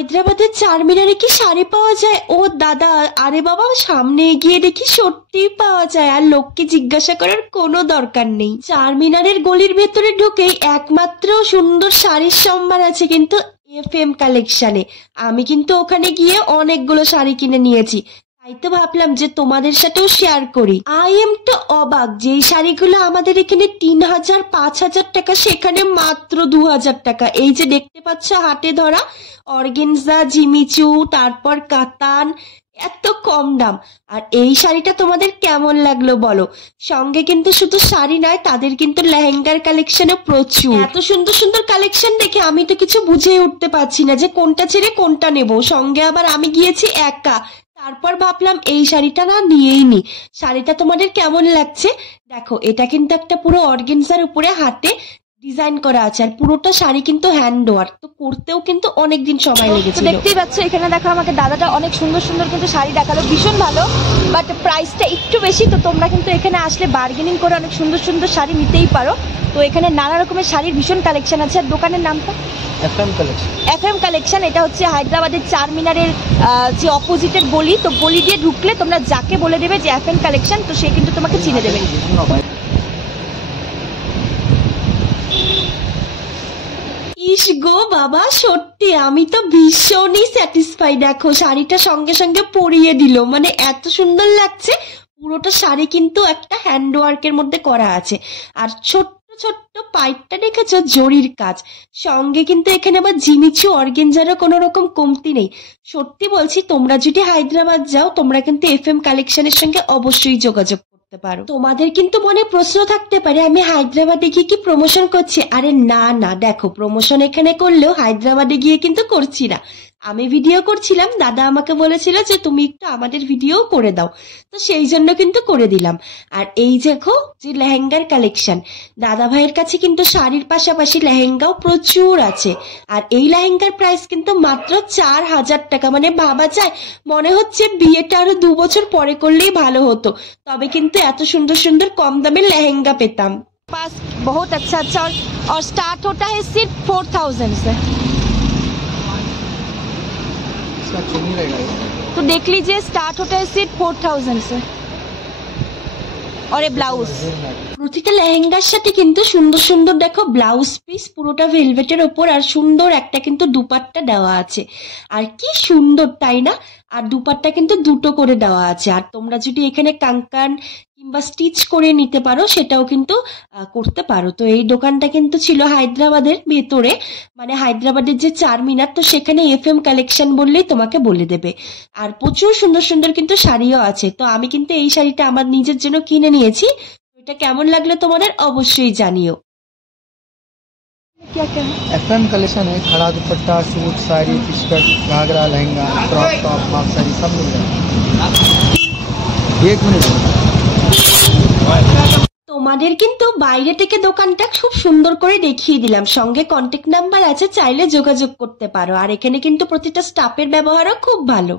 হায়দ্রাবাদের চারমিনারে কি শাড়ি পাওয়া যায়? ও দাদা, আরে বাবা, সামনে এগিয়ে দেখি সত্যিই পাওয়া যায়, আর লোককে জিজ্ঞাসা করার কোনো দরকার নেই। চারমিনারের গলির ভেতরে ঢুকেই একমাত্র সুন্দর শাড়ির সম্ভার আছে কিন্তু FM কালেকশনে। আমি কিন্তু ওখানে গিয়ে অনেকগুলো শাড়ি কিনে নিয়েছি, তাই তো ভাবলাম যে তোমাদের সাথেও শেয়ার করি। আই এম তো অবাক, যেই শাড়িগুলো আমাদের এখানে 3000-5000 টাকা, সেখানে মাত্র 2000 টাকা। এই যে দেখতে পাচ্ছ হাতে ধরা অর্গেনজা, জিমিচু, তারপর কাতান, এত কম দাম। আর এই শাড়িটা তোমাদের কেমন লাগলো বলো? সঙ্গে কিন্তু শুধু শাড়ি নয়, তাদের কিন্তু লেহেঙ্গার কালেকশনও প্রচুর। এত সুন্দর সুন্দর কালেকশন দেখে আমি তো কিছু বুঝেই উঠতে পারছি না যে কোনটা ছেড়ে কোনটা নেব। সঙ্গে আবার আমি গিয়েছি একা, তারপর ভাবলাম এই শাড়িটা না নিয়েই নি। শাড়িটা তোমাদের কেমন লাগছে দেখো, এটা কিন্তু একটা পুরো অর্গেনজার উপরে হাতে ডিজাইন করা আছে, আর পুরোটা শাড়ি কিন্তু হ্যান্ড ওয়ার্ক, তো করতেও কিন্তু অনেকদিন সময় লেগেছে। দেখতেই পাচ্ছ এখানে দেখো, আমাকে দাদাটা অনেক সুন্দর সুন্দর কিন্তু শাড়ি দেখালো, ভীষণ ভালো, বাট প্রাইসটা একটু বেশি। তো তোমরা কিন্তু এখানে আসলে বার্গেনিং করে অনেক সুন্দর সুন্দর শাড়ি নিতেই পারো। তো এখানে নানা রকমের শাড়ির ভীষণ কালেকশন আছে। আর দোকানের নামটা FM কালেকশন। এটা হচ্ছে হায়দ্রাবাদের চারমিনারের যে অপোজিটের গলি, তো গলি দিয়ে ঢুকলে তোমরা যাকে বলে দেবে যে FM কালেকশন, তো সে কিন্তু তোমাকে চিনে দেবে। ইস গো বাবা, সত্যি আমি তো ভীষণই স্যাটিসফাই। দেখো শাড়িটা সঙ্গে সঙ্গে পরিয়ে দিল, মানে এত সুন্দর লাগছে। পুরোটা শাড়ি কিন্তু একটা হ্যান্ড ওয়ার্কের মধ্যে করা আছে, আর ছোট্ট ছোট্ট পাইপটা দেখেছো, জরির কাজ। সঙ্গে কিন্তু এখানে আবার জিমিচু, অর্গেনজারও কোনো রকম কমতি নেই। সত্যি বলছি, তোমরা যদি হায়দ্রাবাদ যাও, তোমরা কিন্তু FM কালেকশনের সঙ্গে অবশ্যই যোগাযোগ করতে পারো। তোমাদের কিন্তু মনে প্রশ্ন থাকতে পারে আমি হায়দ্রাবাদে গিয়ে কি প্রমোশন করছি? আরে না না, দেখো প্রমোশন এখানে করলেও হায়দ্রাবাদে গিয়ে কিন্তু করছি না। আমি ভিডিও করছিলাম, দাদা আমাকে বলেছিল যে তুমি একটু আমাদের ভিডিও করে দাও, তো সেই জন্য কিন্তু করে দিলাম। আর এই দেখো যে লেহেঙ্গার কালেকশন, দাদা ভাইয়ের কাছে কিন্তু শাড়ির পাশাপাশি লেহেঙ্গাও প্রচুর আছে। আর এই লেহেঙ্গার প্রাইস কিন্তু মাত্র 4000 টাকা। মানে ভাবা যায়, মনে হচ্ছে বিয়েটা আরো 2 বছর পরে করলেই ভালো হতো, তবে কিন্তু এত সুন্দর সুন্দর কম দামের লেহেঙ্গা পেতাম। पास बहुत अच्छा अच्छा और स्टार्ट होता है सिर्फ 4000 से। तो देख लीजिए, स्टार्ट होता है सिर्फ 4000 से। और ये ब्लाउज, প্রতিটা লেহেঙ্গার সাথে কিন্তু সুন্দর সুন্দর দেখো ব্লাউজ পিস, পুরোটা ভেলভেটের ওপর, আর সুন্দর একটা কিন্তু দুপাট্টা দেওয়া আছে। আর কি সুন্দর, তাই না? আর দুপাট্টা কিন্তু দুটো করে দেওয়া আছে। আর তোমরা যদি এখানে কাঙ্কান কিংবা স্টিচ করে নিতে পারো, সেটাও কিন্তু করতে পারো। তো এই দোকানটা কিন্তু ছিল হায়দ্রাবাদের ভেতরে, মানে হায়দ্রাবাদের যে চারমিনার, তো সেখানে FM কালেকশন বললেই তোমাকে বলে দেবে। আর প্রচুর সুন্দর সুন্দর কিন্তু শাড়িও আছে। তো আমি কিন্তু এই শাড়িটা আমার নিজের জন্য কিনে নিয়েছি। এটা কেমন লাগলো তোমাদের অবশ্যই জানিও। क्या क्या है? FM कलेक्शन है, खड़ा dupatta, suit, sari, skirt, ghagra, lehenga, crop top, half sari सब मिल जाएगा। एक मिनट। তোমাদের কিন্তু বাইরে থেকে দোকানটা খুব সুন্দর করে দেখিয়ে দিলাম, সঙ্গে কন্ট্যাক্ট নাম্বার আছে, চাইলে যোগাযোগ করতে পারো। আর এখানে কিন্তু প্রতিটা স্টাফের ব্যবহারও খুব ভালো।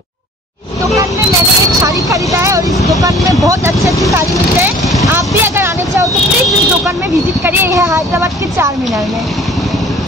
दुकान में मैंने एक साड़ी खरीदा है और इस दुकान में बहुत अच्छे अच्छे साड़ी मिलते हैं। आप भी अगर आने चाहो तो प्लीज इस दुकान में विजिट करिए। यह हैदराबाद के चारमीनार में।